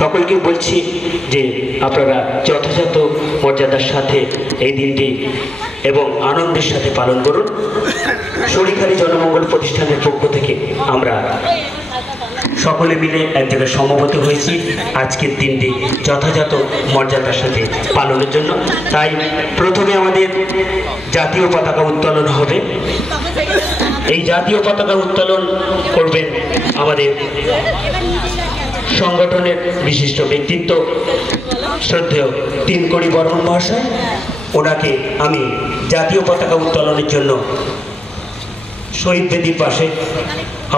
সকলকে বলছি যে আপনারা যথাযথ মর্যাদার সাথে এই দিনটি এবং আনন্দের সাথে পালন করুন। শরীরখালী জনমঙ্গল প্রতিষ্ঠানের পক্ষ থেকে আমরা সকলে মিলে এক জায়গায় সমবেত হয়েছি আজকের দিনটি যথাযথ মর্যাদার সাথে পালনের জন্য। তাই প্রথমে আমাদের জাতীয় পতাকা উত্তোলন হবে। এই জাতীয় পতাকা উত্তোলন করবেন আমাদের সংগঠনের বিশিষ্ট ব্যক্তিত্ব শ্রদ্ধেয় তিনকড়ি বর্মন মহাশয়। ওনাকে আমি জাতীয় পতাকা উত্তোলনের জন্য শহীদ বেদির পাশে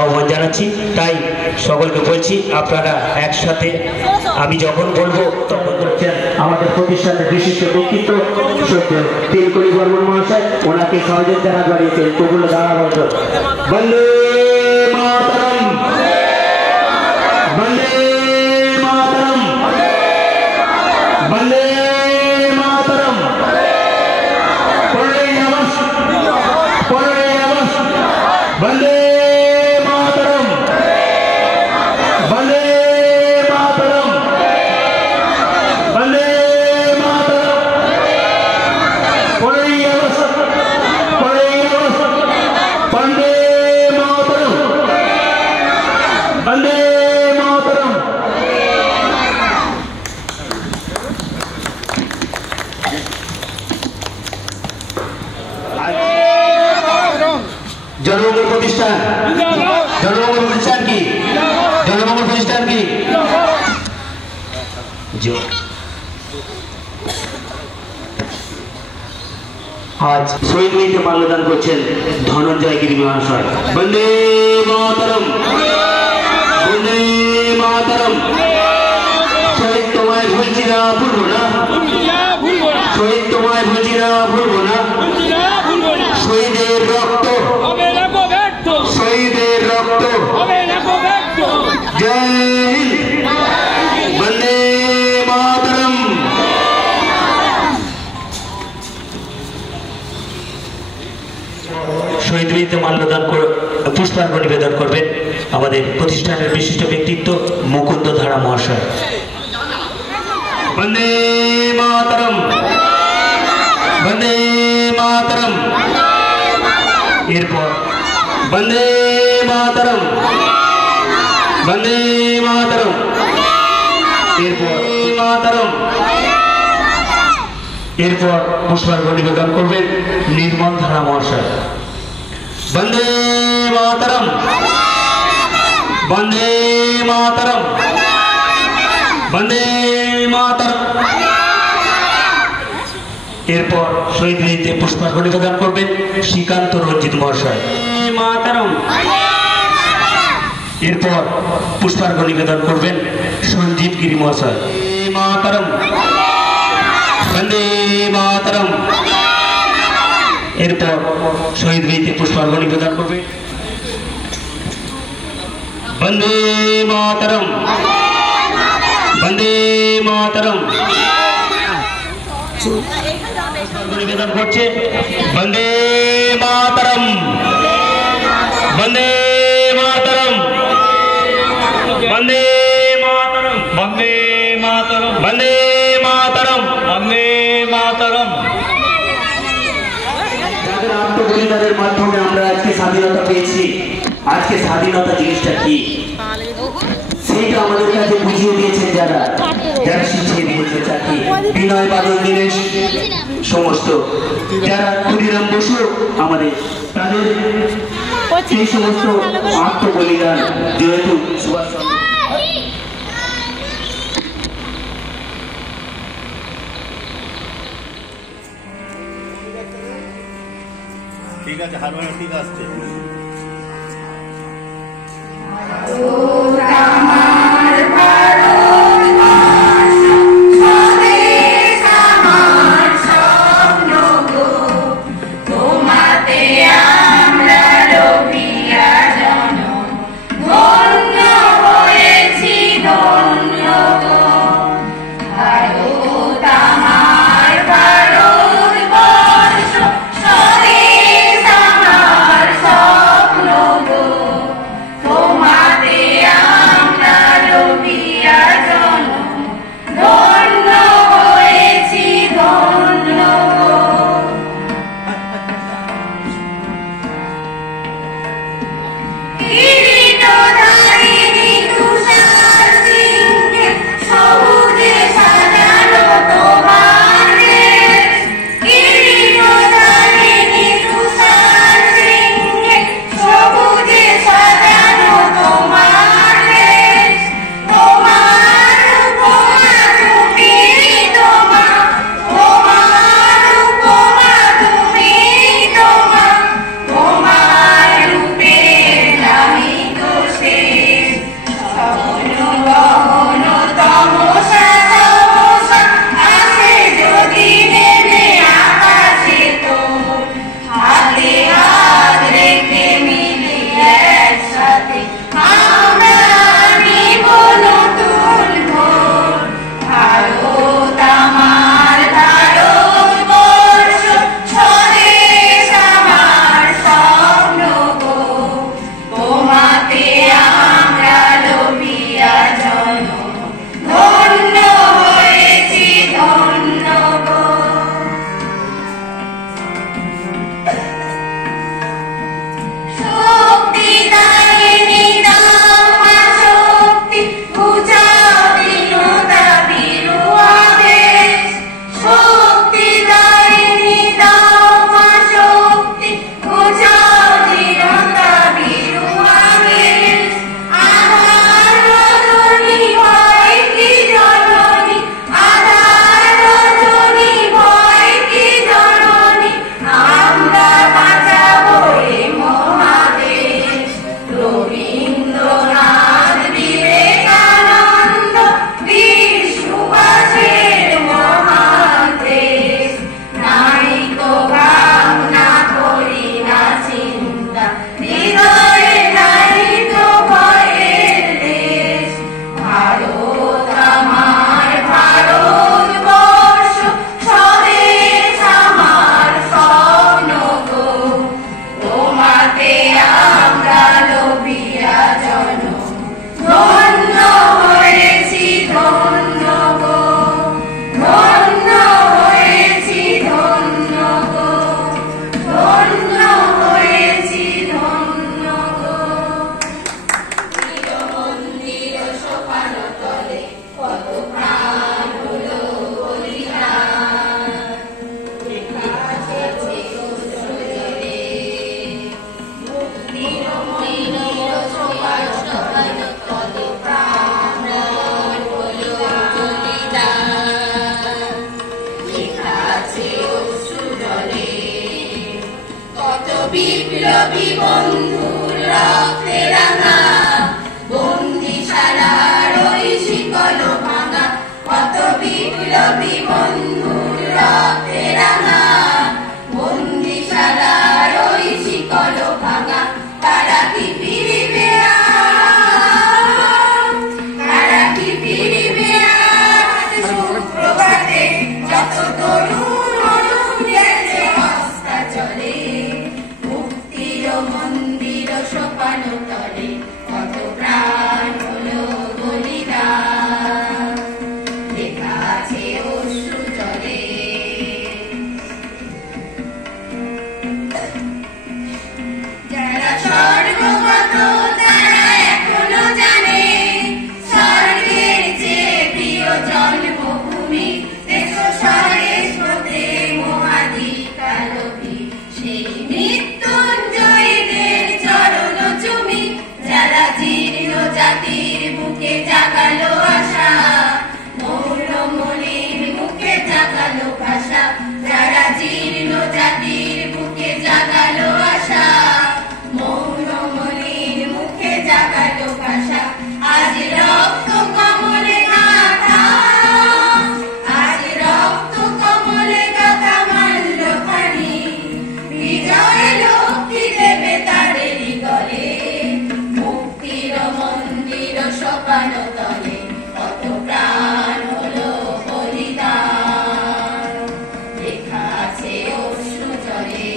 আহ্বান জানাচ্ছি। তাই সকলকে বলছি আপনারা একসাথে আমি যখন বলবো তখন বলছেন আমাদের প্রতিষ্ঠানের বিশিষ্ট ব্যক্তিত্ব শ্রদ্ধেয় তিনকড়ি বর্মন মহাশয়। ওনাকে সহযোগিতা জানিয়েছেন কবুল দাঁড়াবার জন্য। বন্দে মাতরম, বন্দে মাতরম, বন্দে মাতরম। বন্দে মাতরম, বন্দে মাতরম, বন্দে মাতরম। বন্দে মাতরম, বন্দে মাতরম। জনমঙ্গল প্রতিষ্ঠান, জনমঙ্গল প্রতিষ্ঠান কি, জনমঙ্গল প্রতিষ্ঠান কি। আজ শহীদ মিনারে মাল্যদান করছেন ধনঞ্জয় গিরি মহাশয়। বন্দে মাতরম, বন্দে মাতরম। শহীদ তোমায় ভুলছি না, ভুলবো না, শহীদ তোমায় ভুলছি না, ভুলবো না। শহীদের রক্ত, শহীদের রক্ত, জয় হিন্দ, বন্দে মাতরম। শহীদ মিনারে মাল্যদান পুষ্পার্ঘ্য নিবেদন করবেন আমাদের প্রতিষ্ঠানের বিশিষ্ট ব্যক্তিত্ব মুকুন্দ ধারা মহাশয়। বন্দে মাতরম, বন্দে মাতরম। এরপর বন্দে মাতরম, বন্দে মাতরম। এরপর মাতরম। এরপর পুষ্পার্ঘ্য নিবেদন করবেন নির্মল ধারা মহাশয়। বন্দে মাতরম, বন্দে মাতরম, বন্দে মাতরম। এরপর শহীদ মিনারে পুষ্পার্ঘ্য নিবেদন করবেন শ্রীকান্ত রঞ্জিত মহাশয়। মাতরম। এরপর পুষ্পার্ঘ্য নিবেদন করবেন সঞ্জীব গিরি মহাশয়। মাতরম, বন্দে মাতরম। এরপর শহীদ মিনারে পুষ্পার্ঘ্য নিবেদন করবেন বন্দে মাতরম, বন্দে মাতরম। নিবেদন করছে বন্দে মাতরম, বন্দে মাতরম, বন্দে মাতরম, বন্দে মাতরম, বন্দে মাতরম, বন্দে মাতরম। যাদের আত্মবলিদানের মাধ্যমে আমরা আজকে স্বাধীনতা পেয়েছি, আজকে স্বাধীনতা জিনিসটা কি সেইটা আমাদের কাছে বুঝিয়ে দিয়েছেন যারা যারা শিখিয়ে দিয়েছে চাকরি বিনয় বাদল দীনেশ সমস্ত যারা ক্ষুদিরাম বসু আমাদের তাদের সেই সমস্ত আত্মবলিদান যেহেতু ঠিক আছে হারমোনিয়াম ঠিক আসছে। Sorry, summer, sorry. বিপ্লবী বন্ধুর রক্তে রাঙা, বন্দিশালার ওই শিকল ভাঙা, কত বিপ্লবী বন্ধুর রক্তে রাঙা, বন্দিশালার ওই শিকল ভাঙা, তারা কি ফিরিবে আজ? তারা কি ফিরিবে আজ? সুপ্রভাতে যত তরুণ অরুণ গেছে অস্তাচলে, মুক্তির মন্দির সোপান তলে, কত প্রাণ হলো বলিদান, লেখা আছে অশ্রু জলে। যারা স্বর্গগত তারা এখনো জানে, স্বর্গের চেয়ে প্রিয় জন্মভূমি, দেশ স্বরেশ হতে মহাদিকালোভী, সেই মৃত্যুঞ্জয়ীদের চরণ চুমি, যারা জীর্ণ জাতির বুকে জাগালো আশা, মৌলমলির মুখে জাগালো ভাষা, যারা জীর্ণ জাতির বুকে জাগালো আশা, মৌলমলির মুখে জাগালো ভাষা, আজ রক্ত কমলে গাথা, আজ রক্ত কমলে গাথা মাল্য খানি, বিজয় লক্ষ্মী দেবে তারেরই গলে, মুক্তির মন্দির সোপান তলে, কত প্রাণ হলো বলিদান, লেখা আছে অশ্রু জলে।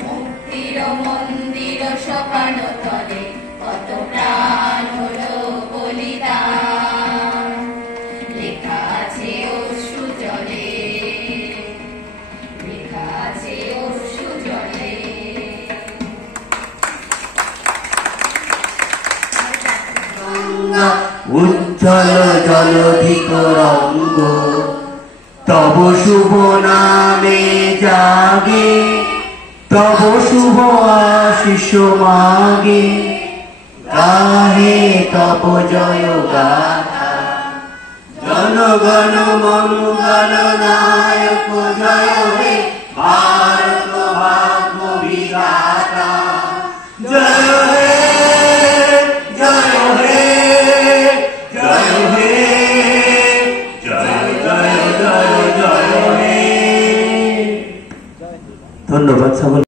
মুক্তির মন্দির সোপান তলে, কত প্রাণ হলো বলিদান, লেখা আছে অশ্রু জলে, লেখা আছে অশ্রু জলে। উজ্জ্বল জলধিক রঙ্গ, তব শুভ নামে জাগে, তব শুভ আশিস মাগে, গাহে তব জয় গাথা, জনগণ মঙ্গল নায়ক জয় হে, ভারত ভাগ্য বিধাতা জয় হে, জয় হে, জয় হে, জয় জয় জয় জয় হে। ধন্যবাদ সকল।